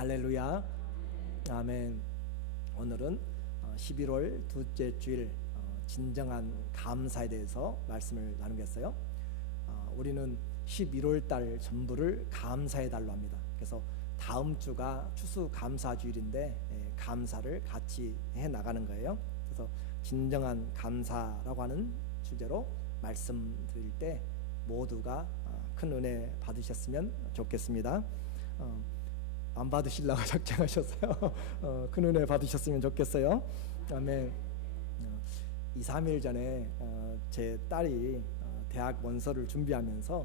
할렐루야. 아멘. 오늘은 11월 둘째 주일 진정한 감사에 대해서 말씀을 나누겠어요. 우리는 11월 달 전부를 감사의 달로 합니다. 그래서 다음 주가 추수감사주일인데 감사를 같이 해 나가는 거예요. 그래서 진정한 감사라고 하는 주제로 말씀드릴 때 모두가 큰 은혜 받으셨으면 좋겠습니다. 안 받으시려고 작정하셨어요. 큰 은혜 받으셨으면 좋겠어요. 아멘. 2, 3일 전에 제 딸이 대학 원서를 준비하면서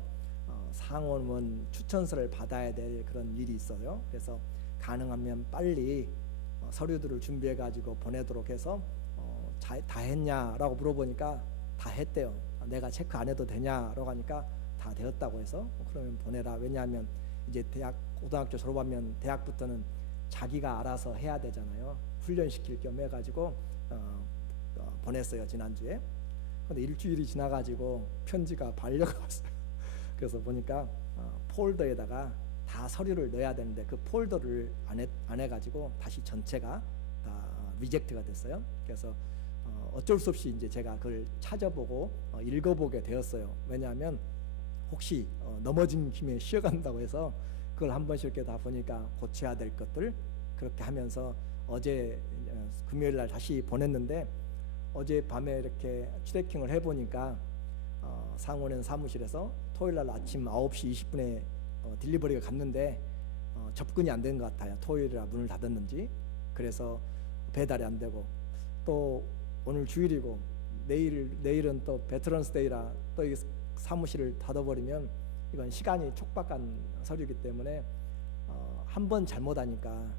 상원원 추천서를 받아야 될 그런 일이 있어요. 그래서 가능하면 빨리 서류들을 준비해 가지고 보내도록 해서 다 했냐라고 물어보니까 다 했대요. 내가 체크 안 해도 되냐라고 하니까 다 되었다고 해서 그러면 보내라. 왜냐하면 이제 고등학교 졸업하면 대학부터는 자기가 알아서 해야 되잖아요. 훈련시킬 겸 해가지고 보냈어요, 지난주에. 근데 일주일이 지나가지고 편지가 반려가 왔어요. 그래서 보니까 폴더에다가 다 서류를 넣어야 되는데 그 폴더를 안 해가지고 다시 전체가 다 리젝트가 됐어요. 그래서 어쩔 수 없이 이제 제가 그걸 찾아보고 읽어보게 되었어요. 왜냐하면 혹시 넘어진 김에 쉬어간다고 해서 그걸 한 번씩 이렇게 다 보니까 고쳐야 될 것들 그렇게 하면서 어제 금요일 날 다시 보냈는데 어제 밤에 이렇게 트래킹을 해보니까 상원은 사무실에서 토요일 날 아침 9시 20분에 딜리버리가 갔는데 접근이 안 된 것 같아요. 토요일이라 문을 닫았는지. 그래서 배달이 안 되고 또 오늘 주일이고 내일은 또 베테런스 데이라 또 이게 사무실을 닫아버리면 이건 시간이 촉박한 서류이기 때문에 한 번 잘못하니까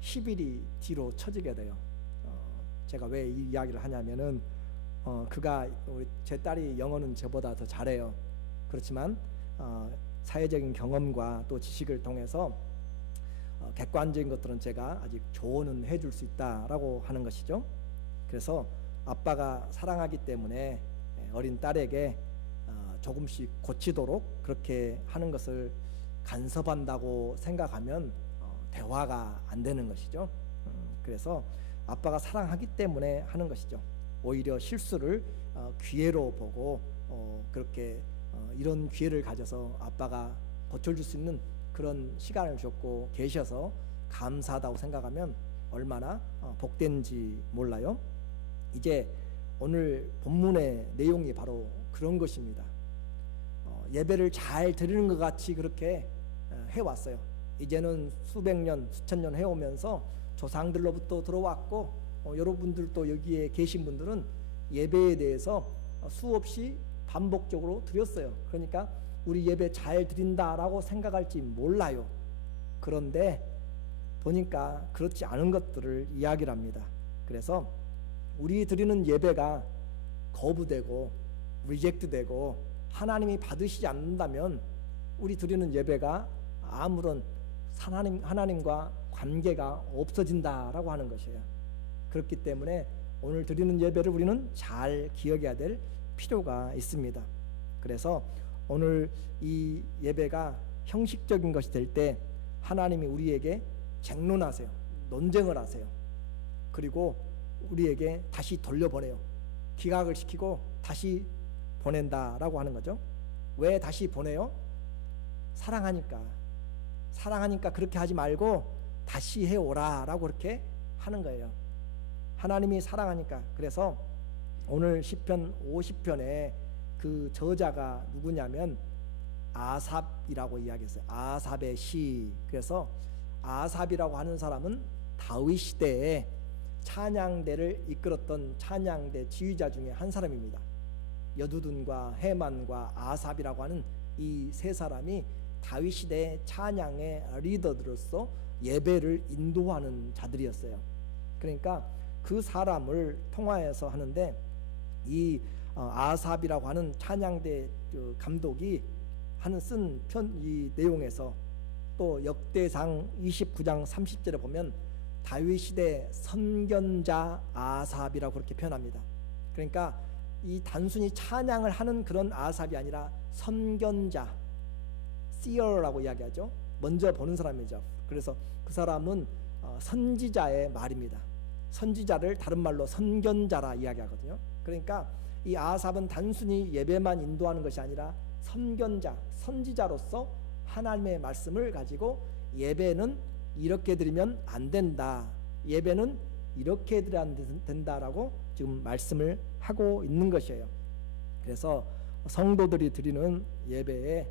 10일이 뒤로 처지게 돼요. 제가 왜 이 이야기를 하냐면은 그가 제 딸이 영어는 저보다 더 잘해요. 그렇지만 사회적인 경험과 또 지식을 통해서 객관적인 것들은 제가 아직 조언은 해줄 수 있다라고 하는 것이죠. 그래서 아빠가 사랑하기 때문에 어린 딸에게 조금씩 고치도록 그렇게 하는 것을 간섭한다고 생각하면 대화가 안 되는 것이죠. 그래서 아빠가 사랑하기 때문에 하는 것이죠. 오히려 실수를 기회로 보고 그렇게 이런 기회를 가져서 아빠가 고쳐줄 수 있는 그런 시간을 줬고 계셔서 감사하다고 생각하면 얼마나 복된지 몰라요. 이제 오늘 본문의 내용이 바로 그런 것입니다. 예배를 잘 드리는 것 같이 그렇게 해왔어요. 이제는 수백 년, 수천 년 해오면서 조상들로부터 들어왔고 여러분들도 여기에 계신 분들은 예배에 대해서 수없이 반복적으로 드렸어요. 그러니까 우리 예배 잘 드린다라고 생각할지 몰라요. 그런데 보니까 그렇지 않은 것들을 이야기를 합니다. 그래서 우리 드리는 예배가 거부되고 리젝트되고 하나님이 받으시지 않는다면 우리 드리는 예배가 아무런 하나님과 관계가 없어진다라고 하는 것이에요. 그렇기 때문에 오늘 드리는 예배를 우리는 잘 기억해야 될 필요가 있습니다. 그래서 오늘 이 예배가 형식적인 것이 될 때 하나님이 우리에게 쟁론하세요. 논쟁을 하세요. 그리고 우리에게 다시 돌려보내요. 기각을 시키고 다시 보낸다라고 하는 거죠. 왜 다시 보내요? 사랑하니까 그렇게 하지 말고 다시 해오라라고 그렇게 하는 거예요. 하나님이 사랑하니까. 그래서 오늘 시편 50편에 그 저자가 누구냐면 아삽이라고 이야기했어요. 아삽의 시. 그래서 아삽이라고 하는 사람은 다윗 시대에 찬양대를 이끌었던 찬양대 지휘자 중에 한 사람입니다. 여두둔과 헤만과 아삽이라고 하는 이 세 사람이 다윗 시대의 찬양의 리더들로서 예배를 인도하는 자들이었어요. 그러니까 그 사람을 통하여서 하는데 이 아삽이라고 하는 찬양대 감독이 쓴 이 내용에서 또 역대상 29장 30절에 보면 다윗 시대 선견자 아삽이라고 그렇게 표현합니다. 그러니까 이 단순히 찬양을 하는 그런 아삽이 아니라 선견자, seer라고 이야기하죠. 먼저 보는 사람이죠. 그래서 그 사람은 선지자의 말입니다. 선지자를 다른 말로 선견자라 이야기하거든요. 그러니까 이 아삽은 단순히 예배만 인도하는 것이 아니라 선견자, 선지자로서 하나님의 말씀을 가지고 예배는 이렇게 드리면 안 된다, 예배는 이렇게 드려야 된다라고 지금 말씀을 하고 있는 것이에요. 그래서 성도들이 드리는 예배의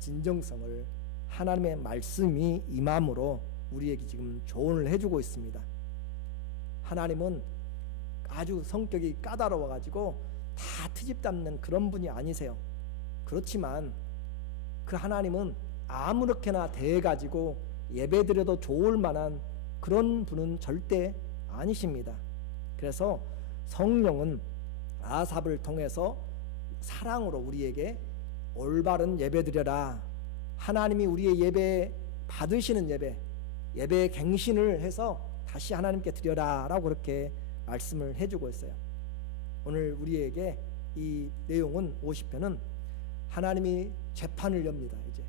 진정성을 하나님의 말씀이 임함으로 우리에게 지금 조언을 해주고 있습니다. 하나님은 아주 성격이 까다로워가지고 다 트집 잡는 그런 분이 아니세요. 그렇지만 그 하나님은 아무렇게나 대해가지고 예배드려도 좋을 만한 그런 분은 절대 아니십니다. 그래서 성령은 아삽을 통해서 사랑으로 우리에게 올바른 예배드려라, 하나님이 우리의 예배 받으시는 예배의 갱신을 해서 다시 하나님께 드려라 라고 그렇게 말씀을 해주고 있어요. 오늘 우리에게 이 내용은 50편은 하나님이 재판을 엽니다. 이제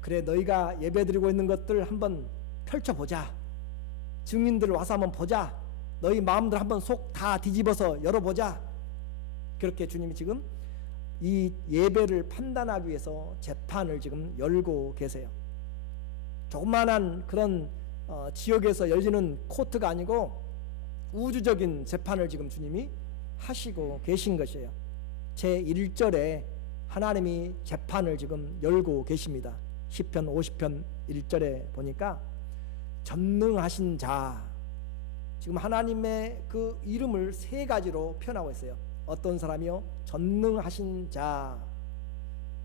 그래, 너희가 예배드리고 있는 것들 한번 펼쳐보자, 증인들 와서 한번 보자, 너희 마음들 한번 속 다 뒤집어서 열어보자. 그렇게 주님이 지금 이 예배를 판단하기 위해서 재판을 지금 열고 계세요. 조그만한 그런 지역에서 열리는 코트가 아니고 우주적인 재판을 지금 주님이 하시고 계신 것이에요. 제1절에 하나님이 재판을 지금 열고 계십니다. 시편 50편 1절에 보니까 전능하신 자, 지금 하나님의 그 이름을 세 가지로 표현하고 있어요. 어떤 사람이요? 전능하신 자,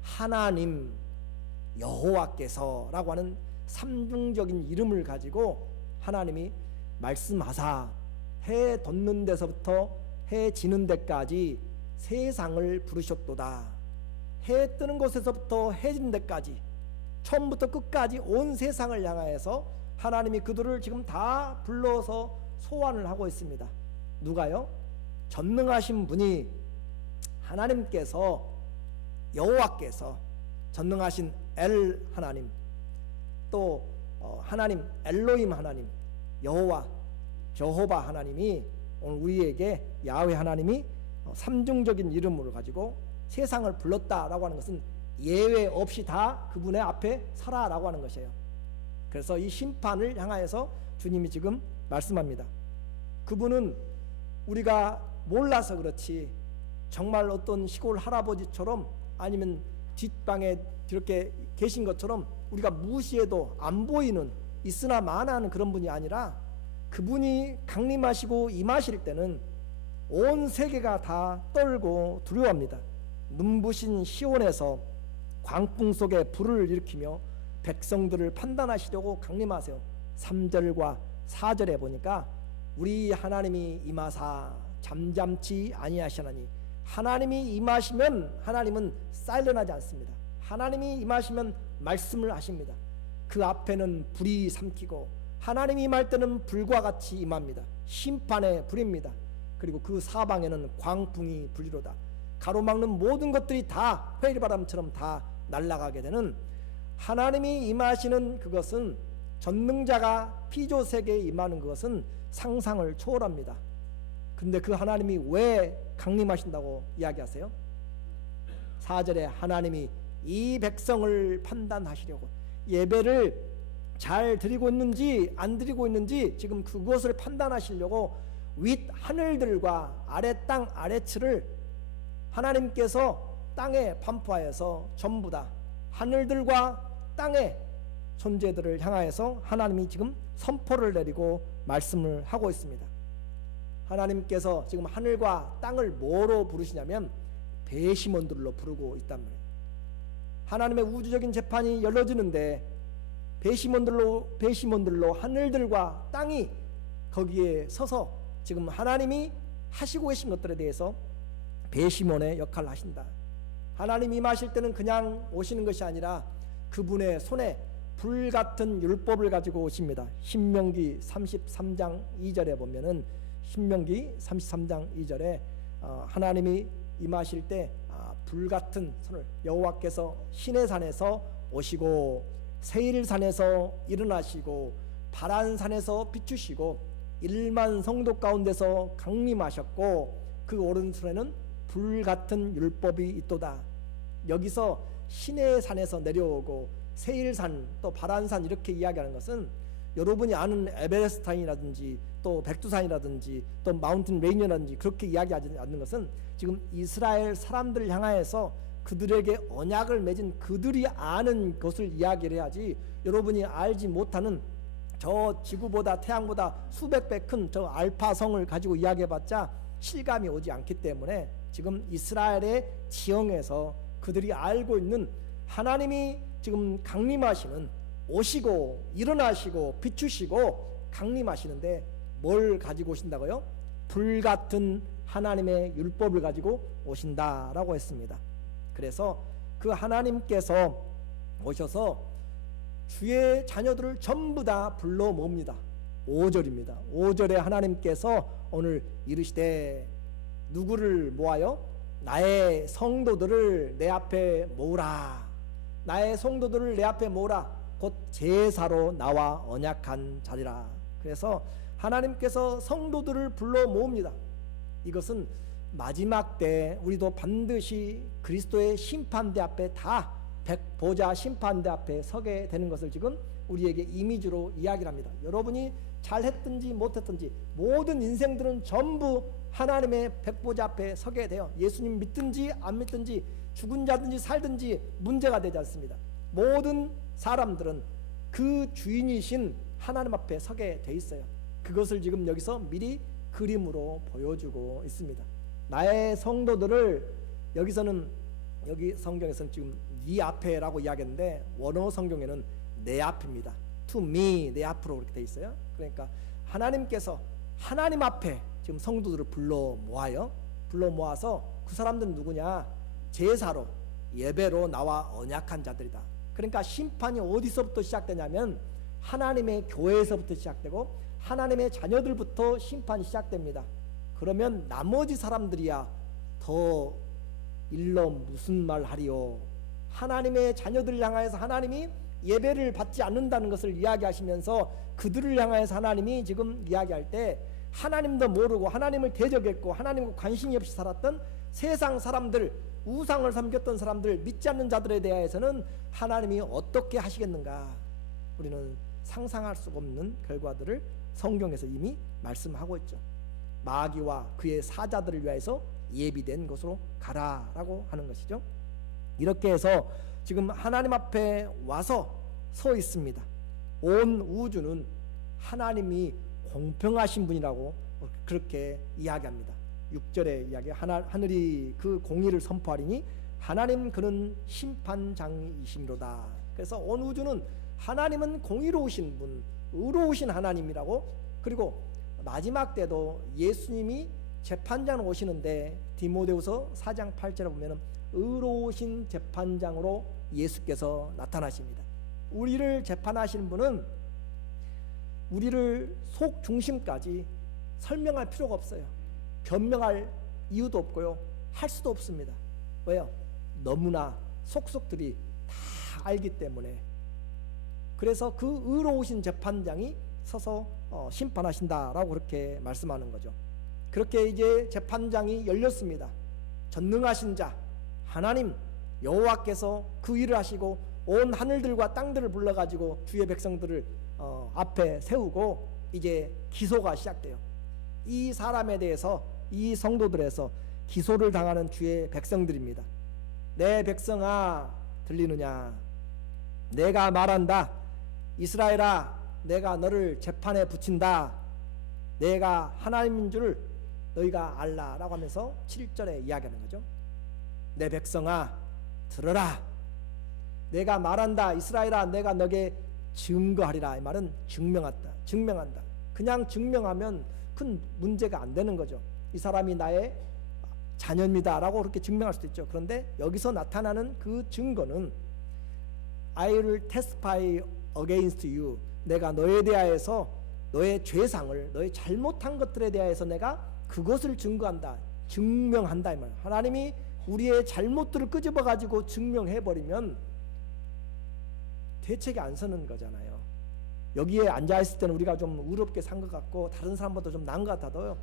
하나님, 여호와께서라고 하는 삼중적인 이름을 가지고 하나님이 말씀하사 해 돋는 데서부터 해 지는 데까지 세상을 부르셨도다. 해 뜨는 곳에서부터 해 지는 데까지 처음부터 끝까지 온 세상을 향하여서 하나님이 그들을 지금 다 불러서 소환을 하고 있습니다. 누가요? 전능하신 분이 하나님께서, 여호와께서, 전능하신 엘 하나님, 또 하나님 엘로힘 하나님, 여호와 저호바 하나님이 오늘 우리에게 야훼 하나님이 삼중적인 이름을 가지고 세상을 불렀다라고 하는 것은 예외 없이 다 그분의 앞에 서라라고 하는 것이에요. 그래서 이 심판을 향하여서 주님이 지금 말씀합니다. 그분은 우리가 몰라서 그렇지 정말 어떤 시골 할아버지처럼 아니면 뒷방에 이렇게 계신 것처럼 우리가 무시해도 안 보이는 있으나 마나하는 그런 분이 아니라 그분이 강림하시고 임하실 때는 온 세계가 다 떨고 두려워합니다. 눈부신 시온에서 광풍 속에 불을 일으키며 백성들을 판단하시려고 강림하세요. 3절과 4절에 보니까 우리 하나님이 임하사 잠잠치 아니하시나니, 하나님이 임하시면 하나님은 사일런하지 않습니다. 하나님이 임하시면 말씀을 하십니다. 그 앞에는 불이 삼키고 하나님이 임할 때는 불과 같이 임합니다. 심판의 불입니다. 그리고 그 사방에는 광풍이 불리로다. 가로막는 모든 것들이 다 회일바람처럼 다 날아가게 되는 하나님이 임하시는 그것은, 전능자가 피조세계에 임하는 그것은 상상을 초월합니다. 근데 그 하나님이 왜 강림하신다고 이야기하세요? 4절에 하나님이 이 백성을 판단하시려고, 예배를 잘 드리고 있는지 안 드리고 있는지 지금 그것을 판단하시려고 윗 하늘들과 아래 땅 아래치를 하나님께서 땅에 반포하여서 전부 다 하늘들과 땅의 존재들을 향하여서 하나님이 지금 선포를 내리고 말씀을 하고 있습니다. 하나님께서 지금 하늘과 땅을 뭐로 부르시냐면 배심원들로 부르고 있단 말이에요. 하나님의 우주적인 재판이 열려지는데 배심원들로 하늘들과 땅이 거기에 서서 지금 하나님이 하시고 계신 것들에 대해서 배심원의 역할을 하신다. 하나님이 임하실 때는 그냥 오시는 것이 아니라 그분의 손에 불같은 율법을 가지고 오십니다. 신명기 33장 2절에 보면은, 신명기 33장 2절에 하나님이 임하실 때 불같은 손을, 여호와께서 시내산에서 오시고 세일산에서 일어나시고 바란산에서 비추시고 1만 성도 가운데서 강림하셨고 그 오른손에는 불같은 율법이 있도다. 여기서 시내산에서 내려오고 세일산 또 바란산 이렇게 이야기하는 것은 여러분이 아는 에베레스트산이라든지 또 백두산이라든지 또 마운틴 레인이라든지 그렇게 이야기하지 않는 것은 지금 이스라엘 사람들을 향하여서 그들에게 언약을 맺은 그들이 아는 것을 이야기를 해야지, 여러분이 알지 못하는 저 지구보다 태양보다 수백 배 큰 저 알파성을 가지고 이야기해봤자 실감이 오지 않기 때문에 지금 이스라엘의 지형에서 그들이 알고 있는 하나님이 지금 강림하시는, 오시고 일어나시고 비추시고 강림하시는데 뭘 가지고 오신다고요? 불같은 하나님의 율법을 가지고 오신다라고 했습니다. 그래서 그 하나님께서 오셔서 주의 자녀들을 전부 다 불러 모읍니다. 5절입니다. 5절에 하나님께서 오늘 이르시되 누구를 모아요? 나의 성도들을 내 앞에 모으라. 나의 성도들을 내 앞에 모으라. 곧 제사로 나와 언약한 자리라. 그래서 하나님께서 성도들을 불러 모읍니다. 이것은 마지막 때 우리도 반드시 그리스도의 심판대 앞에 다 백보자 심판대 앞에 서게 되는 것을 지금 우리에게 이미지로 이야기를 합니다. 여러분이 잘했든지 못했든지 모든 인생들은 전부 하나님의 백보자 앞에 서게 돼요. 예수님 믿든지 안 믿든지 죽은 자든지 살든지 문제가 되지 않습니다. 모든 사람들은 그 주인이신 하나님 앞에 서게 돼 있어요. 그것을 지금 여기서 미리 그림으로 보여주고 있습니다. 나의 성도들을, 여기서는 여기 성경에서는 지금 네 앞에라고 이야기했는데 원어 성경에는 내 앞입니다. to me, 내 앞으로 그렇게 돼 있어요. 그러니까 하나님께서 하나님 앞에 지금 성도들을 불러 모아요. 불러 모아서 그 사람들은 누구냐? 제사로, 예배로 나와 언약한 자들이다. 그러니까 심판이 어디서부터 시작되냐면 하나님의 교회에서부터 시작되고 하나님의 자녀들부터 심판이 시작됩니다. 그러면 나머지 사람들이야 더 일러 무슨 말 하리요? 하나님의 자녀들을 향하여서 하나님이 예배를 받지 않는다는 것을 이야기하시면서 그들을 향하여서 하나님이 지금 이야기할 때 하나님도 모르고 하나님을 대적했고 하나님과 관심이 없이 살았던 세상 사람들, 우상을 섬겼던 사람들, 믿지 않는 자들에 대해서는 하나님이 어떻게 하시겠는가? 우리는 상상할 수 없는 결과들을 성경에서 이미 말씀하고 있죠. 마귀와 그의 사자들을 위해서 예비된 곳으로 가라라고 하는 것이죠. 이렇게 해서 지금 하나님 앞에 와서 서 있습니다. 온 우주는 하나님이 공평하신 분이라고 그렇게 이야기합니다. 6절에 이야기, 하늘이 그 공의를 선포하리니 하나님 그는 심판장이심이로다. 그래서 온 우주는 하나님은 공의로우신 분, 의로우신 하나님이라고. 그리고 마지막 때도 예수님이 재판장으로 오시는데 디모데후서 4장 8절에 보면은 의로우신 재판장으로 예수께서 나타나십니다. 우리를 재판하시는 분은 우리를 속 중심까지 설명할 필요가 없어요. 변명할 이유도 없고요, 할 수도 없습니다. 왜요? 너무나 속속들이 다 알기 때문에. 그래서 그 의로우신 재판장이 서서 심판하신다라고 그렇게 말씀하는 거죠. 그렇게 이제 재판장이 열렸습니다. 전능하신 자 하나님 여호와께서 그 일을 하시고 온 하늘들과 땅들을 불러가지고 주의 백성들을 앞에 세우고 이제 기소가 시작돼요. 이 사람에 대해서, 이 성도들에서 기소를 당하는 주의 백성들입니다. 내 백성아 들리느냐? 내가 말한다. 이스라엘아, 내가 너를 재판에 붙인다. 내가 하나님인 줄 너희가 알라라고 하면서 7절에 이야기하는 거죠. 내 백성아 들어라. 내가 말한다. 이스라엘아, 내가 너에게 증거하리라. 이 말은 증명한다. 그냥 증명하면 큰 문제가 안 되는 거죠. 이 사람이 나의 자녀입니다 라고 그렇게 증명할 수도 있죠. 그런데 여기서 나타나는 그 증거는 I will testify against you. 내가 너에 대하여서 너의 죄상을, 너의 잘못한 것들에 대하여서 내가 그것을 증거한다, 증명한다 이 말. 하나님이 우리의 잘못들을 끄집어 가지고 증명해 버리면 대책이 안 서는 거잖아요. 여기에 앉아있을 때는 우리가 좀 의롭게 산 것 같고 다른 사람보다 좀 나은 것 같아도요,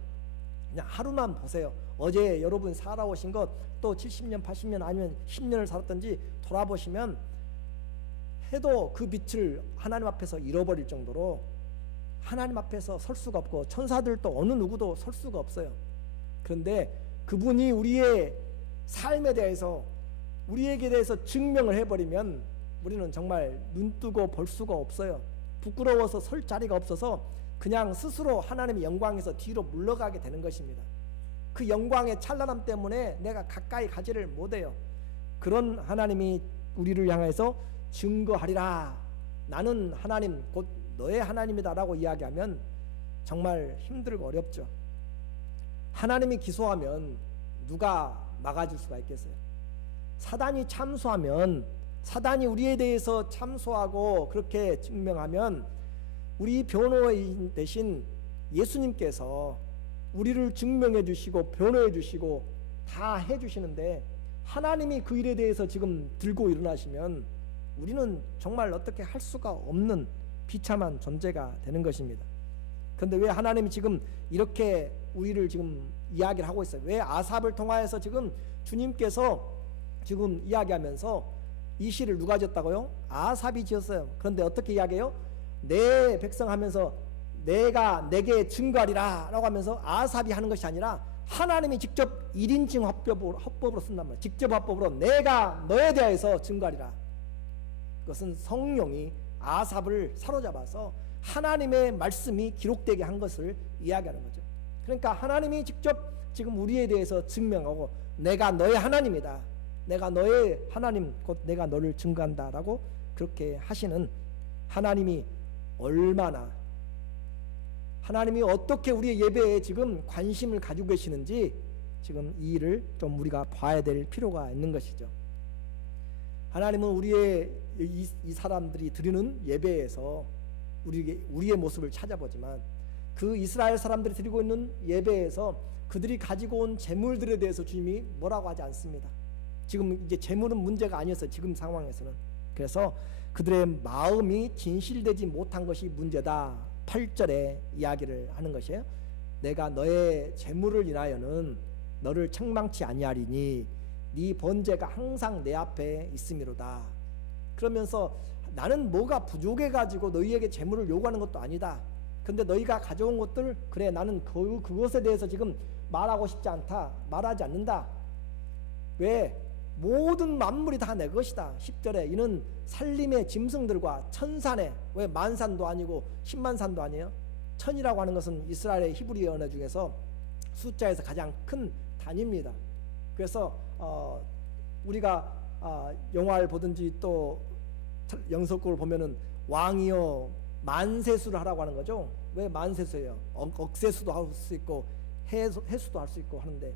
그냥 하루만 보세요. 어제 여러분 살아오신 것 또 70년 80년 아니면 10년을 살았던지 돌아보시면 해도 그 빛을 하나님 앞에서 잃어버릴 정도로 하나님 앞에서 설 수가 없고 천사들도 어느 누구도 설 수가 없어요. 그런데 그분이 우리의 삶에 대해서 우리에게 대해서 증명을 해버리면 우리는 정말 눈뜨고 볼 수가 없어요. 부끄러워서 설 자리가 없어서 그냥 스스로 하나님의 영광에서 뒤로 물러가게 되는 것입니다. 그 영광의 찬란함 때문에 내가 가까이 가지를 못해요. 그런 하나님이 우리를 향해서 증거하리라, 나는 하나님 곧 너의 하나님이다 라고 이야기하면 정말 힘들고 어렵죠. 하나님이 기소하면 누가 막아줄 수가 있겠어요? 사단이 참소하면, 사단이 우리에 대해서 참소하고 그렇게 증명하면 우리 변호인 대신 예수님께서 우리를 증명해 주시고 변호해 주시고 다 해 주시는데, 하나님이 그 일에 대해서 지금 들고 일어나시면 우리는 정말 어떻게 할 수가 없는 비참한 존재가 되는 것입니다. 그런데 왜 하나님이 지금 이렇게 우리를 지금 이야기를 하고 있어요? 왜 아삽을 통하여서 지금 주님께서 지금 이야기하면서 이 시를 누가 지었다고요? 아삽이 지었어요. 그런데 어떻게 이야기해요? 내 백성 하면서 내가 내게 증거하리라 라고 하면서 아삽이 하는 것이 아니라 하나님이 직접 1인칭 화법으로 쓴단 말이에요. 직접 화법으로 내가 너에 대해서 증거하리라. 그것은 성령이 아삽을 사로잡아서 하나님의 말씀이 기록되게 한 것을 이야기하는 거죠. 그러니까 하나님이 직접 지금 우리에 대해서 증명하고 내가 너의 하나님이다, 내가 너의 하나님 곧 내가 너를 증거한다 라고 그렇게 하시는 하나님이 얼마나, 하나님이 어떻게 우리의 예배에 지금 관심을 가지고 계시는지 지금 이 일을 좀 우리가 봐야 될 필요가 있는 것이죠. 하나님은 우리의 이 사람들이 드리는 예배에서 우리의 모습을 찾아보지만 그 이스라엘 사람들이 드리고 있는 예배에서 그들이 가지고 온 재물들에 대해서 주님이 뭐라고 하지 않습니다. 지금 이제 재물은 문제가 아니었어요. 지금 상황에서는. 그래서 그들의 마음이 진실되지 못한 것이 문제다. 8절에 이야기를 하는 것이에요. 내가 너의 재물을 인하여는 너를 책망치 아니하리니 네 번제가 항상 내 앞에 있음이로다. 그러면서 나는 뭐가 부족해가지고 너희에게 재물을 요구하는 것도 아니다. 근데 너희가 가져온 것들, 그래 나는 그것에 대해서 지금 말하고 싶지 않다, 말하지 않는다. 왜? 모든 만물이 다 내 것이다. 10절에 이는 살림의 짐승들과 천산에, 왜 만산도 아니고 10만산도 아니에요? 천이라고 하는 것은 이스라엘의 히브리 언어 중에서 숫자에서 가장 큰 단위입니다. 그래서 우리가 영화를 보든지 또 영석국을 보면은 왕이요 만세수를 하라고 하는 거죠. 왜 만세수예요? 억세수도 할 수 있고 해수도 할 수 있고 하는데,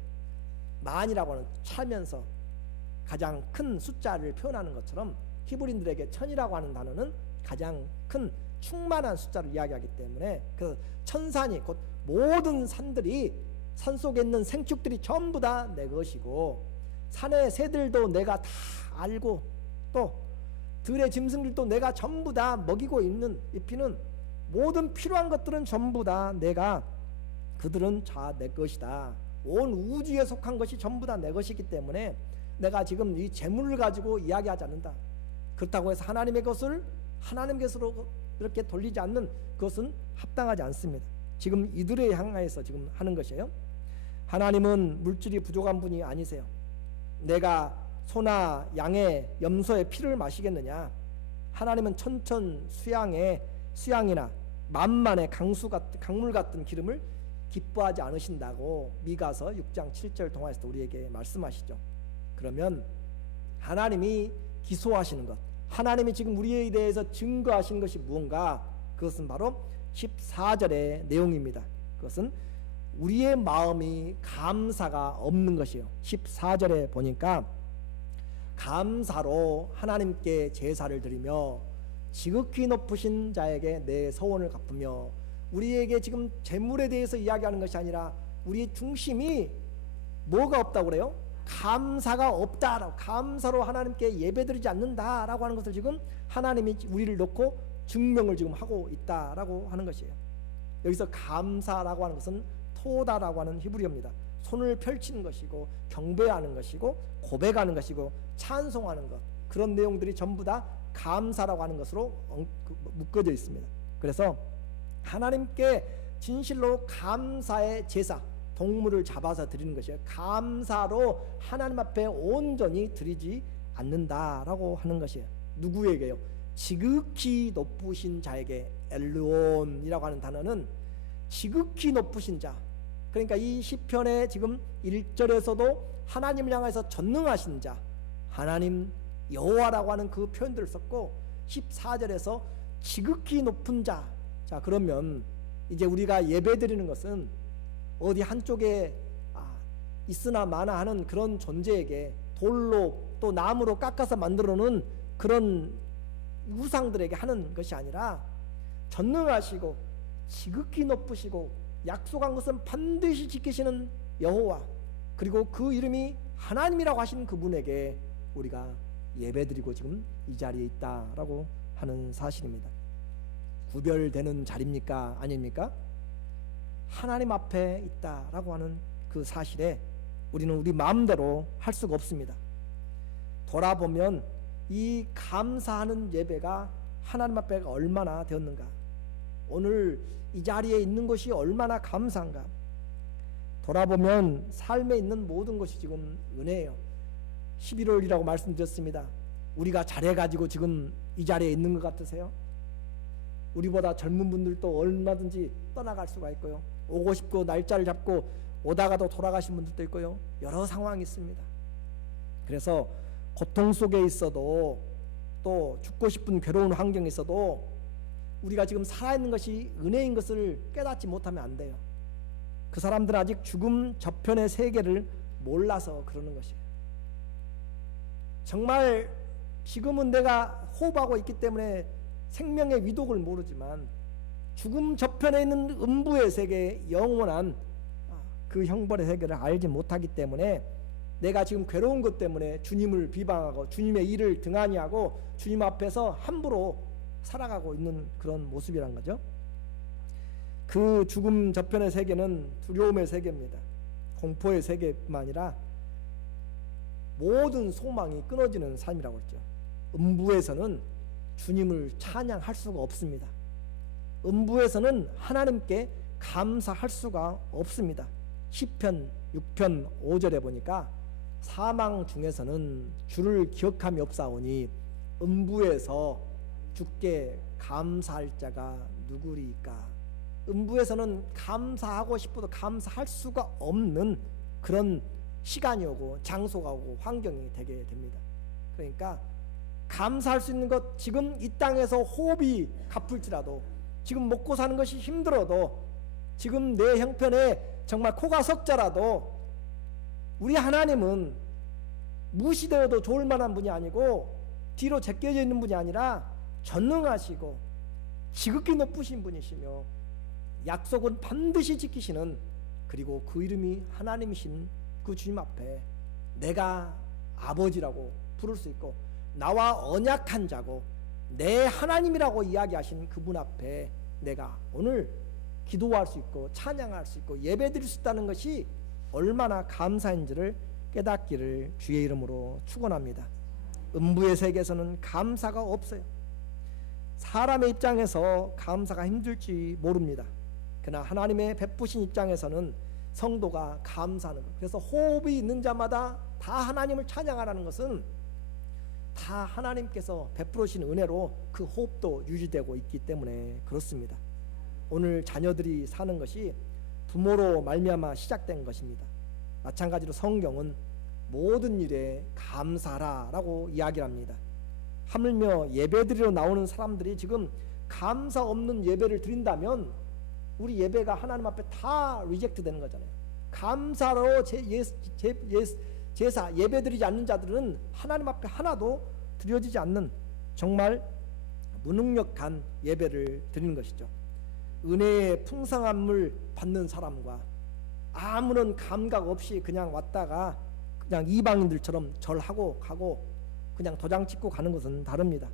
만이라고 하는 차면서 가장 큰 숫자를 표현하는 것처럼 히브리인들에게 천이라고 하는 단어는 가장 큰 충만한 숫자를 이야기하기 때문에 그 천산이 곧 모든 산들이, 산 속에 있는 생축들이 전부 다 내 것이고, 산의 새들도 내가 다 알고, 또 들의 짐승들도 내가 전부 다 먹이고 있는 입히는 모든 필요한 것들은 전부 다 내가, 그들은 다 내 것이다. 온 우주에 속한 것이 전부 다 내 것이기 때문에 내가 지금 이 재물을 가지고 이야기하지 않는다. 그렇다고 해서 하나님의 것을 하나님께서로 이렇게 돌리지 않는 그것은 합당하지 않습니다. 지금 이들에 향하여서 지금 하는 것이에요. 하나님은 물질이 부족한 분이 아니세요. 내가 소나 양의 염소의 피를 마시겠느냐? 하나님은 천천 수양이나 만만의 강물 같은 기름을 기뻐하지 않으신다고 미가서 6장 7절 동화에서 우리에게 말씀하시죠. 그러면 하나님이 기소하시는 것, 하나님이 지금 우리에 대해서 증거하시는 것이 무언가? 그것은 바로 14절의 내용입니다. 그것은 우리의 마음이 감사가 없는 것이에요. 14절에 보니까 감사로 하나님께 제사를 드리며 지극히 높으신 자에게 내 서원을 갚으며, 우리에게 지금 재물에 대해서 이야기하는 것이 아니라 우리의 중심이 뭐가 없다고 그래요? 감사가 없다라고, 감사로 하나님께 예배드리지 않는다라고 하는 것을 지금 하나님이 우리를 놓고 증명을 지금 하고 있다라고 하는 것이에요. 여기서 감사라고 하는 것은 토다라고 하는 히브리어입니다. 손을 펼치는 것이고 경배하는 것이고 고백하는 것이고 찬송하는 것, 그런 내용들이 전부 다 감사라고 하는 것으로 묶어져 있습니다. 그래서 하나님께 진실로 감사의 제사, 동물을 잡아서 드리는 것이에요. 감사로 하나님 앞에 온전히 드리지 않는다라고 하는 것이에요. 누구에게요? 지극히 높으신 자에게. 엘론이라고 하는 단어는 지극히 높으신 자, 그러니까 이 시편의 지금 1절에서도 하나님을 향해서 전능하신 자, 하나님 여호와라고 하는 그 표현들을 썼고 14절에서 지극히 높은 자. 자, 그러면 이제 우리가 예배드리는 것은 어디 한쪽에 있으나 마나 하는 그런 존재에게, 돌로 또 나무로 깎아서 만들어 놓은 그런 우상들에게 하는 것이 아니라 전능하시고 지극히 높으시고 약속한 것은 반드시 지키시는 여호와, 그리고 그 이름이 하나님이라고 하신 그분에게 우리가 예배드리고 지금 이 자리에 있다라고 하는 사실입니다. 구별되는 자리입니까? 아닙니까? 하나님 앞에 있다라고 하는 그 사실에 우리는 우리 마음대로 할 수가 없습니다. 돌아보면 이 감사하는 예배가 하나님 앞에 얼마나 되었는가, 오늘 이 자리에 있는 것이 얼마나 감사한가. 돌아보면 삶에 있는 모든 것이 지금 은혜예요. 11월이라고 말씀드렸습니다. 우리가 잘해가지고 지금 이 자리에 있는 것 같으세요? 우리보다 젊은 분들도 얼마든지 떠나갈 수가 있고요, 오고 싶고 날짜를 잡고 오다가도 돌아가신 분들도 있고요, 여러 상황이 있습니다. 그래서 고통 속에 있어도, 또 죽고 싶은 괴로운 환경에 있어도 우리가 지금 살아있는 것이 은혜인 것을 깨닫지 못하면 안 돼요. 그 사람들은 아직 죽음 저편의 세계를 몰라서 그러는 것이에요. 정말 지금은 내가 호흡하고 있기 때문에 생명의 위독을 모르지만 죽음 저편에 있는 음부의 세계, 영원한 그 형벌의 세계를 알지 못하기 때문에 내가 지금 괴로운 것 때문에 주님을 비방하고 주님의 일을 등한히 하고 주님 앞에서 함부로 살아가고 있는 그런 모습이란 거죠. 그 죽음 저편의 세계는 두려움의 세계입니다. 공포의 세계뿐만 아니라 모든 소망이 끊어지는 삶이라고 했죠. 음부에서는 주님을 찬양할 수가 없습니다. 음부에서는 하나님께 감사할 수가 없습니다. 시편 6편 5절에 보니까 사망 중에서는 주를 기억함이 없사오니 음부에서 주께 감사할 자가 누구리까. 음부에서는 감사하고 싶어도 감사할 수가 없는 그런 시간이 오고 장소가 오고 환경이 되게 됩니다. 그러니까 감사할 수 있는 것, 지금 이 땅에서 호흡이 가쁠지라도, 지금 먹고 사는 것이 힘들어도, 지금 내 형편에 정말 코가 석자라도 우리 하나님은 무시되어도 좋을 만한 분이 아니고 뒤로 제껴져 있는 분이 아니라 전능하시고 지극히 높으신 분이시며 약속은 반드시 지키시는, 그리고 그 이름이 하나님이신 그 주님 앞에 내가 아버지라고 부를 수 있고 나와 언약한 자고 내 하나님이라고 이야기하신 그분 앞에 내가 오늘 기도할 수 있고 찬양할 수 있고 예배드릴 수 있다는 것이 얼마나 감사인지를 깨닫기를 주의 이름으로 축원합니다. 음부의 세계에서는 감사가 없어요. 사람의 입장에서 감사가 힘들지 모릅니다. 그러나 하나님의 베푸신 입장에서는 성도가 감사하는 것, 그래서 호흡이 있는 자마다 다 하나님을 찬양하라는 것은 다 하나님께서 베풀으신 은혜로 그 호흡도 유지되고 있기 때문에 그렇습니다. 오늘 자녀들이 사는 것이 부모로 말미암아 시작된 것입니다. 마찬가지로 성경은 모든 일에 감사하라라고 이야기를 합니다. 하물며 예배드리러 나오는 사람들이 지금 감사 없는 예배를 드린다면 우리 예배가 하나님 앞에 다 리젝트 되는 거잖아요. 감사로 제사 예배드리지 않는 자들은 하나님 앞에 하나도 드려지지 않는 정말 무능력한 예배를 드리는 것이죠. 은혜의 풍성함을 받는 사람과 아무런 감각 없이 그냥 왔다가 그냥 이방인들처럼 절하고 가고 그냥 도장 찍고 가는 것은 다릅니다.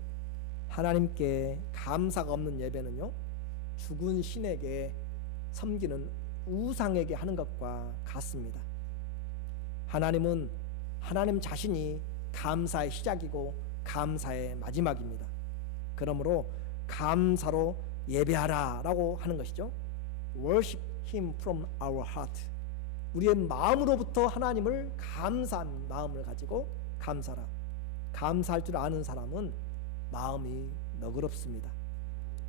하나님께 감사가 없는 예배는요, 죽은 신에게 섬기는 우상에게 하는 것과 같습니다. 하나님은 하나님 자신이 감사의 시작이고 감사의 마지막입니다. 그러므로 감사로 예배하라 라고 하는 것이죠. Worship Him from our heart. 우리의 마음으로부터 하나님을 감사한 마음을 가지고 감사라. 감사할 줄 아는 사람은 마음이 너그럽습니다.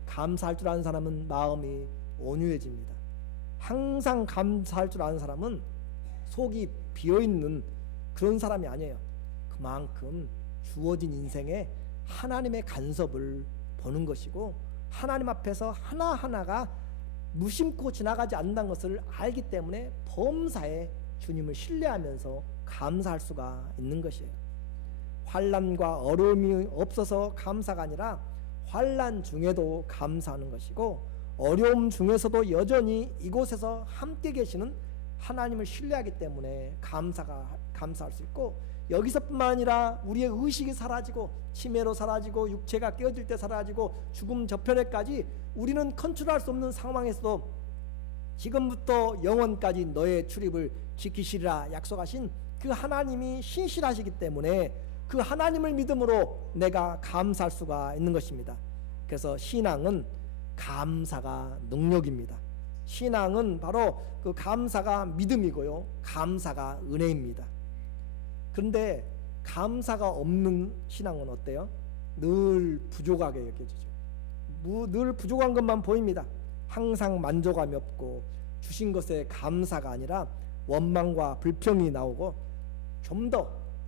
감사할 줄 아는 사람은 마음이 온유해집니다. 항상 감사할 줄 아는 사람은 속이 비어있는 그런 사람이 아니에요. 그만큼 주어진 인생에 하나님의 간섭을 보는 것이고 하나님 앞에서 하나하나가 무심코 지나가지 않는다는 것을 알기 때문에 범사에 주님을 신뢰하면서 감사할 수가 있는 것이에요. 환난과 어려움이 없어서 감사가 아니라 환난 중에도 감사하는 것이고 어려움 중에서도 여전히 이곳에서 함께 계시는 하나님을 신뢰하기 때문에 감사할 수 있고 여기서뿐만 아니라 우리의 의식이 사라지고 치매로 사라지고 육체가 깨어질 때 사라지고 죽음 저편에까지 우리는 컨트롤할 수 없는 상황에서도 지금부터 영원까지 너의 출입을 지키시리라 약속하신 그 하나님이 신실하시기 때문에 그 하나님을 믿음으로 내가 감사할 수가 있는 것입니다. 그래서 신앙은 감사가 능력입니다. 신앙은 바로 그 감사가 믿음이고요, 감사가 은혜입니다. 그런데 감사가 없는 신앙은 어때요? 늘 부족하게 여겨지죠. 늘 부족한 것만 보입니다. 항상 만족감이 없고 주신 것에 감사가 아니라 원망과 불평이 나오고 좀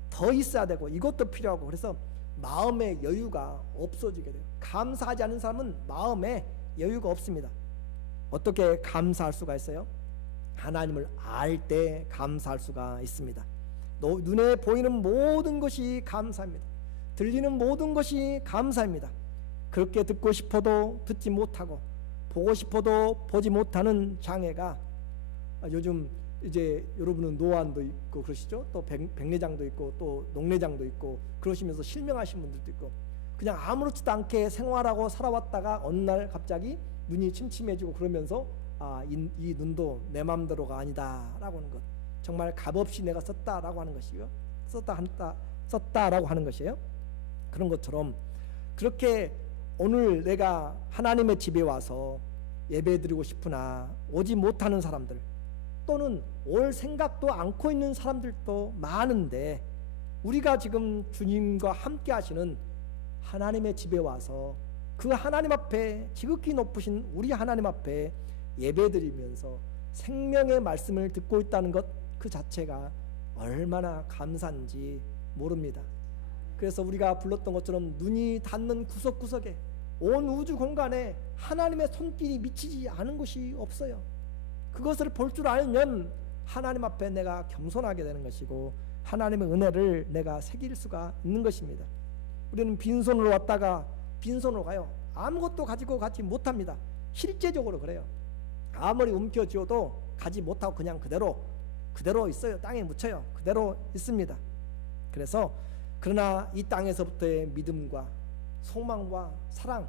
더 있어야 되고 이것도 필요하고 그래서 마음의 여유가 없어지게 돼요. 감사하지 않는 사람은 마음에 여유가 없습니다. 어떻게 감사할 수가 있어요? 하나님을 알 때 감사할 수가 있습니다. 눈에 보이는 모든 것이 감사입니다. 들리는 모든 것이 감사입니다. 그렇게 듣고 싶어도 듣지 못하고 보고 싶어도 보지 못하는 장애가 요즘 이제 여러분은 노안도 있고 그러시죠. 또 백내장도 있고 또 녹내장도 있고 그러시면서 실명하신 분들도 있고 그냥 아무렇지도 않게 생활하고 살아왔다가 어느 날 갑자기 눈이 침침해지고 그러면서 이 눈도 내 마음대로가 아니다라고 하는 것, 정말 값없이 내가 썼다라고 하는 것이요, 썼다라고 하는 것이에요. 그런 것처럼 그렇게 오늘 내가 하나님의 집에 와서 예배드리고 싶으나 오지 못하는 사람들 또는 올 생각도 않고 있는 사람들도 많은데 우리가 지금 주님과 함께 하시는 하나님의 집에 와서 그 하나님 앞에 지극히 높으신 우리 하나님 앞에 예배드리면서 생명의 말씀을 듣고 있다는 것 그 자체가 얼마나 감사한지 모릅니다. 그래서 우리가 불렀던 것처럼 눈이 닿는 구석구석에 온 우주 공간에 하나님의 손길이 미치지 않은 곳이 없어요. 그것을 볼 줄 알면 하나님 앞에 내가 겸손하게 되는 것이고 하나님의 은혜를 내가 새길 수가 있는 것입니다. 우리는 빈손으로 왔다가 빈손으로 가요. 아무것도 가지고 가지 못합니다. 실제적으로 그래요. 아무리 움켜쥐어도 가지 못하고 그냥 그대로 있어요. 땅에 묻혀요. 그대로 있습니다. 그래서 그러나 이 땅에서부터의 믿음과 소망과 사랑,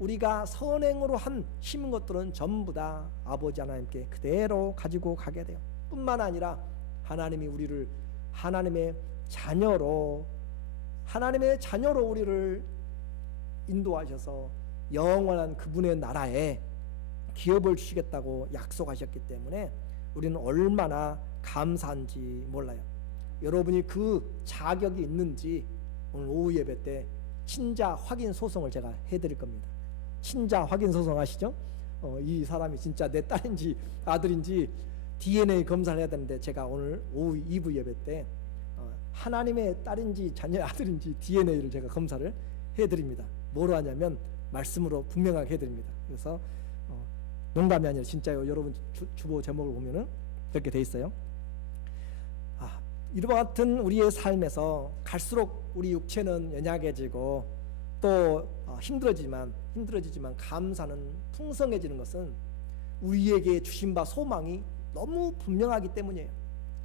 우리가 선행으로 심은 것들은 전부 다 아버지 하나님께 그대로 가지고 가게 돼요. 뿐만 아니라 하나님이 우리를 하나님의 자녀로 우리를 인도하셔서 영원한 그분의 나라에 기업을 주시겠다고 약속하셨기 때문에 우리는 얼마나 감사한지 몰라요. 여러분이 그 자격이 있는지 오늘 오후 예배 때 친자 확인 소송을 제가 해드릴 겁니다. 친자 확인 소송 아시죠? 이 사람이 진짜 내 딸인지 아들인지 DNA 검사를 해야 되는데 제가 오늘 오후 2부 예배 때 하나님의 딸인지 자녀의 아들인지 DNA를 제가 검사를 해드립니다. 뭐로 하냐면 말씀으로 분명하게 해드립니다. 그래서 농담이 아니라 진짜요. 여러분 주보 제목을 보면은 이렇게 돼 있어요. 이와 같은 우리의 삶에서 갈수록 우리 육체는 연약해지고 또 힘들어지지만 감사는 풍성해지는 것은 우리에게 주신 바 소망이 너무 분명하기 때문이에요.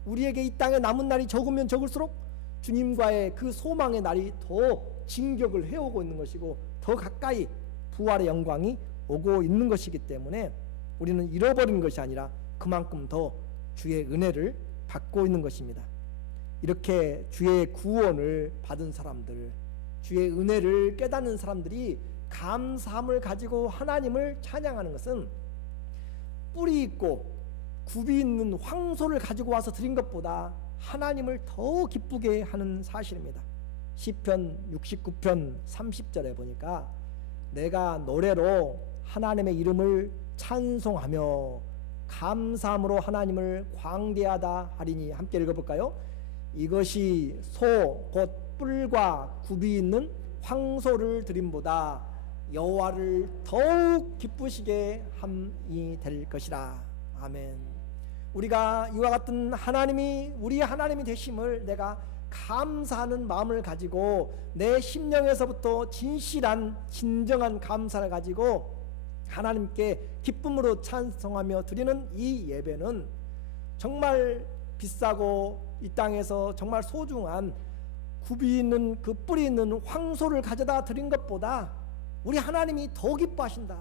우리에게 이 땅에 남은 날이 적으면 적을수록 주님과의 그 소망의 날이 더 진격을 해오고 있는 것이고 더 가까이 부활의 영광이 오고 있는 것이기 때문에 우리는 잃어버린 것이 아니라 그만큼 더 주의 은혜를 받고 있는 것입니다. 이렇게 주의 구원을 받은 사람들, 주의 은혜를 깨닫는 사람들이 감사함을 가지고 하나님을 찬양하는 것은 뿌리 있고 굽이 있는 황소를 가지고 와서 드린 것보다 하나님을 더 기쁘게 하는 사실입니다. 시편 69편 30절에 보니까 내가 노래로 하나님의 이름을 찬송하며 감사함으로 하나님을 광대하다 하리니, 함께 읽어볼까요? 이것이 소 곧 뿔과 굽이 있는 황소를 드림보다 여호와를 더욱 기쁘시게 함이 될 것이라. 아멘. 우리가 이와 같은 하나님이 우리의 하나님이 되심을 내가 감사하는 마음을 가지고 내 심령에서부터 진실한 진정한 감사를 가지고 하나님께 기쁨으로 찬송하며 드리는 이 예배는 정말 비싸고 이 땅에서 정말 소중한 굽이 있는 그 뿔이 있는 황소를 가져다 드린 것보다 우리 하나님이 더 기뻐하신다.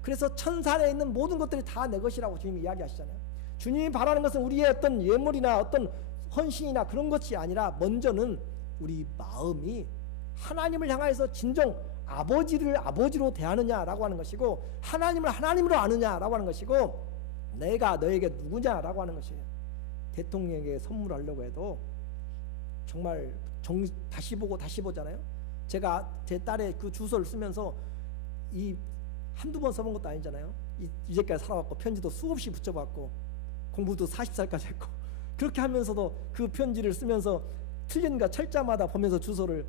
그래서 천산에 있는 모든 것들이 다 내 것이라고 주님이 이야기하시잖아요. 주님이 바라는 것은 우리의 어떤 예물이나 어떤 헌신이나 그런 것이 아니라 먼저는 우리 마음이 하나님을 향해서 진정 아버지를 아버지로 대하느냐라고 하는 것이고, 하나님을 하나님으로 아느냐라고 하는 것이고, 내가 너에게 누구냐라고 하는 것이에요. 대통령에게 선물하려고 해도 정말 다시 보고 다시 보잖아요. 제가 제 딸의 그 주소를 쓰면서 이 한두 번 써본 것도 아니잖아요. 이제까지 살아왔고 편지도 수없이 붙여봤고 공부도 40살까지 했고, 그렇게 하면서도 그 편지를 쓰면서 틀린 거 철자마다 보면서 주소를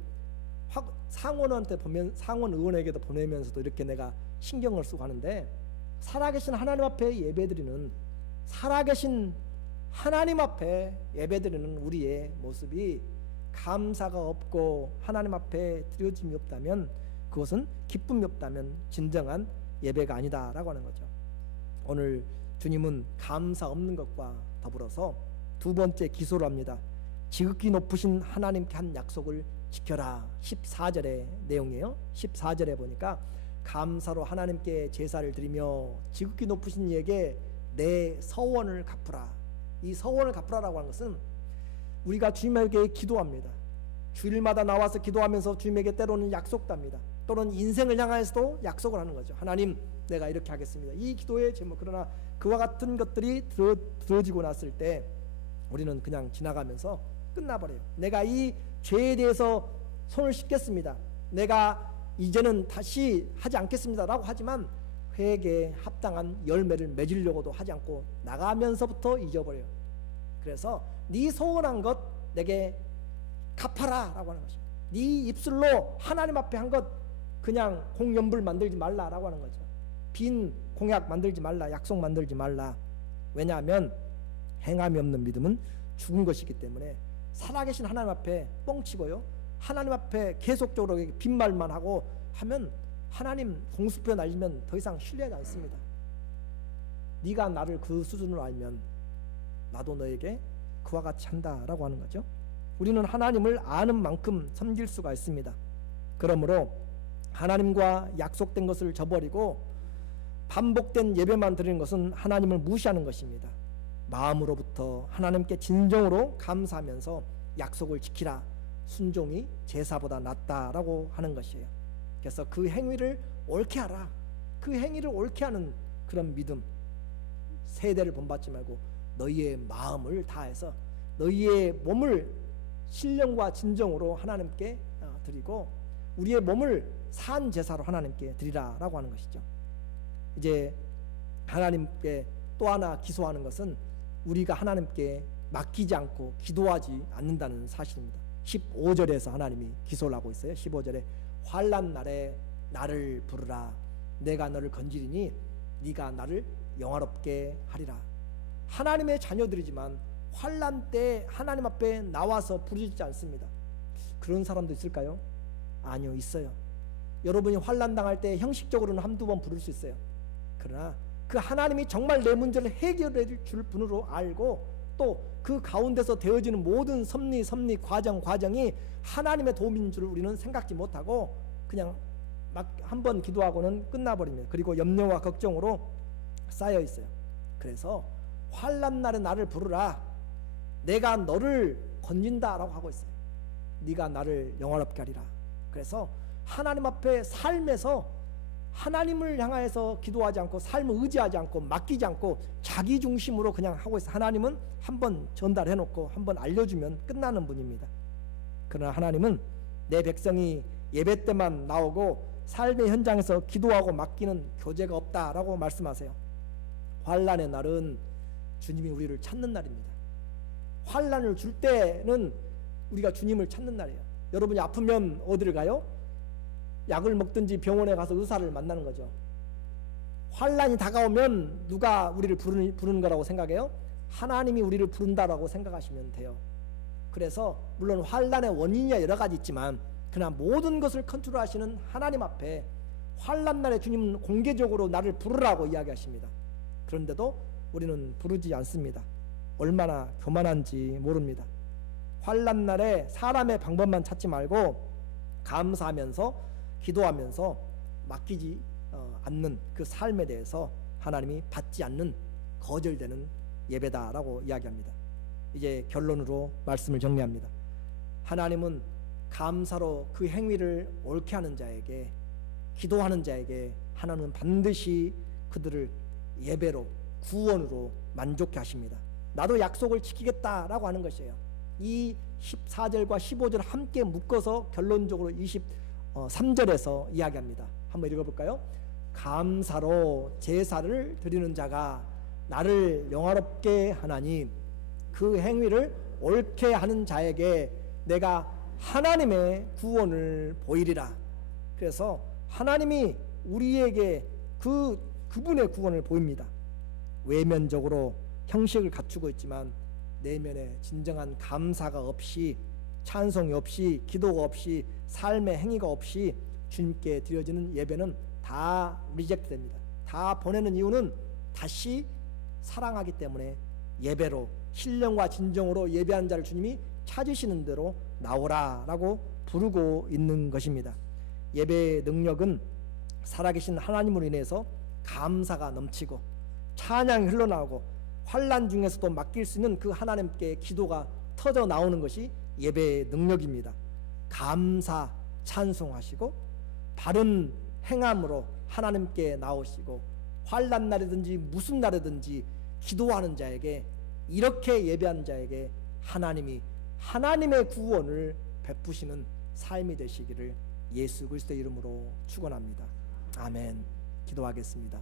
상원한테 보면 상원 의원에게도 보내면서도 이렇게 내가 신경을 쓰고 하는데, 살아계신 하나님 앞에 예배드리는, 살아계신 하나님 앞에 예배드리는 우리의 모습이 감사가 없고 하나님 앞에 드려짐이 없다면, 그것은 기쁨이 없다면 진정한 예배가 아니다라고 하는 거죠. 오늘 주님은 감사 없는 것과 더불어서 두 번째 기소를 합니다. 지극히 높으신 하나님께 한 약속을 지켜라. 14절의 내용이에요. 14절에 보니까 감사로 하나님께 제사를 드리며 지극히 높으신 이에게 내 서원을 갚으라. 이 서원을 갚으라라고 하는 것은 우리가 주님에게 기도합니다. 주일마다 나와서 기도하면서 주님에게 때로는 약속도 합니다. 또는 인생을 향해서도 약속을 하는 거죠. 하나님, 내가 이렇게 하겠습니다. 이 기도의 제목. 그러나 그와 같은 것들이 들어지고 났을 때 우리는 그냥 지나가면서 끝나버려요. 내가 이 죄에 대해서 손을 씻겠습니다. 내가 이제는 다시 하지 않겠습니다 라고 하지만 회개에 합당한 열매를 맺으려고도 하지 않고 나가면서부터 잊어버려요. 그래서 네 소원한 것 내게 갚아라 라고 하는 것입니다. 네 입술로 하나님 앞에 한 것 그냥 공연불 만들지 말라라고 하는 거죠. 빈 공약 만들지 말라, 약속 만들지 말라. 왜냐하면 행함이 없는 믿음은 죽은 것이기 때문에 살아계신 하나님 앞에 뻥치고요, 하나님 앞에 계속적으로 빈말만 하고 하면 하나님 공수표 날리면 더 이상 신뢰하지 않습니다. 네가 나를 그 수준으로 알면 나도 너에게 그와 같이 한다라고 하는 거죠. 우리는 하나님을 아는 만큼 섬길 수가 있습니다. 그러므로 하나님과 약속된 것을 저버리고 반복된 예배만 드리는 것은 하나님을 무시하는 것입니다. 마음으로부터 하나님께 진정으로 감사하면서 약속을 지키라. 순종이 제사보다 낫다라고 하는 것이에요. 그래서 그 행위를 옳게 하라. 그 행위를 옳게 하는 그런 믿음, 세대를 본받지 말고 너희의 마음을 다해서 너희의 몸을 신령과 진정으로 하나님께 드리고 우리의 몸을 산 제사로 하나님께 드리라라고 하는 것이죠. 이제 하나님께 또 하나 기소하는 것은 우리가 하나님께 맡기지 않고 기도하지 않는다는 사실입니다. 15절에서 하나님이 기소를 하고 있어요. 15절에 환난 날에 나를 부르라. 내가 너를 건지리니 네가 나를 영화롭게 하리라. 하나님의 자녀들이지만 환난 때 하나님 앞에 나와서 부르지 않습니다. 그런 사람도 있을까요? 아니요, 있어요. 여러분이 환난 당할 때 형식적으로는 한두 번 부를 수 있어요. 그러나 그 하나님이 정말 내 문제를 해결해 줄 분으로 알고 또 그 가운데서 되어지는 모든 섭리 과정이 하나님의 도움인 줄 우리는 생각지 못하고 그냥 막 한번 기도하고는 끝나버립니다. 그리고 염려와 걱정으로 쌓여 있어요. 그래서 환난 날에 나를 부르라, 내가 너를 건진다라고 하고 있어요. 네가 나를 영화롭게 하리라. 그래서 하나님 앞에 삶에서 하나님을 향해서 기도하지 않고, 삶을 의지하지 않고, 맡기지 않고 자기 중심으로 그냥 하고 있어요. 하나님은 한번 전달해 놓고 한번 알려주면 끝나는 분입니다. 그러나 하나님은 내 백성이 예배 때만 나오고 삶의 현장에서 기도하고 맡기는 교제가 없다라고 말씀하세요. 환난의 날은 주님이 우리를 찾는 날입니다. 환난을 줄 때는 우리가 주님을 찾는 날이에요. 여러분이 아프면 어디를 가요? 약을 먹든지 병원에 가서 의사를 만나는 거죠. 환난이 다가오면 누가 우리를 부르는 거라고 생각해요? 하나님이 우리를 부른다라고 생각하시면 돼요. 그래서 물론 환난의 원인이 여러 가지 있지만 그러나 모든 것을 컨트롤하시는 하나님 앞에 환난 날에 주님은 공개적으로 나를 부르라고 이야기하십니다. 그런데도 우리는 부르지 않습니다. 얼마나 교만한지 모릅니다. 환난 날에 사람의 방법만 찾지 말고 감사하면서 기도하면서 맡기지 않는 그 삶에 대해서 하나님이 받지 않는 거절되는 예배다라고 이야기합니다. 이제 결론으로 말씀을 정리합니다. 하나님은 감사로 그 행위를 옳게 하는 자에게, 기도하는 자에게 하나님은 반드시 그들을 예배로, 구원으로 만족해 하십니다. 나도 약속을 지키겠다라고 하는 것이에요. 이 14절과 15절 함께 묶어서 결론적으로 23절에서 이야기합니다. 한번 읽어볼까요? 감사로 제사를 드리는 자가 나를 영화롭게 하나니 그 행위를 옳게 하는 자에게 내가 하나님의 구원을 보이리라. 그래서 하나님이 우리에게 그분의 구원을 보입니다. 외면적으로 형식을 갖추고 있지만 내면에 진정한 감사가 없이, 찬송이 없이, 기도가 없이, 삶의 행위가 없이 주님께 드려지는 예배는 다 리젝트 됩니다. 다 보내는 이유는 다시 사랑하기 때문에 예배로, 신령과 진정으로 예배하는 자를 주님이 찾으시는 대로 나오라라고 부르고 있는 것입니다. 예배의 능력은 살아계신 하나님으로 인해서 감사가 넘치고 찬양이 흘러나오고 환난 중에서도 맡길 수 있는 그 하나님께 기도가 터져 나오는 것이 예배의 능력입니다. 감사, 찬송하시고 바른 행함으로 하나님께 나오시고 환난 날이든지 무슨 날이든지 기도하는 자에게, 이렇게 예배하는 자에게 하나님이 하나님의 구원을 베푸시는 삶이 되시기를 예수 그리스도의 이름으로 축원합니다. 아멘. 기도하겠습니다.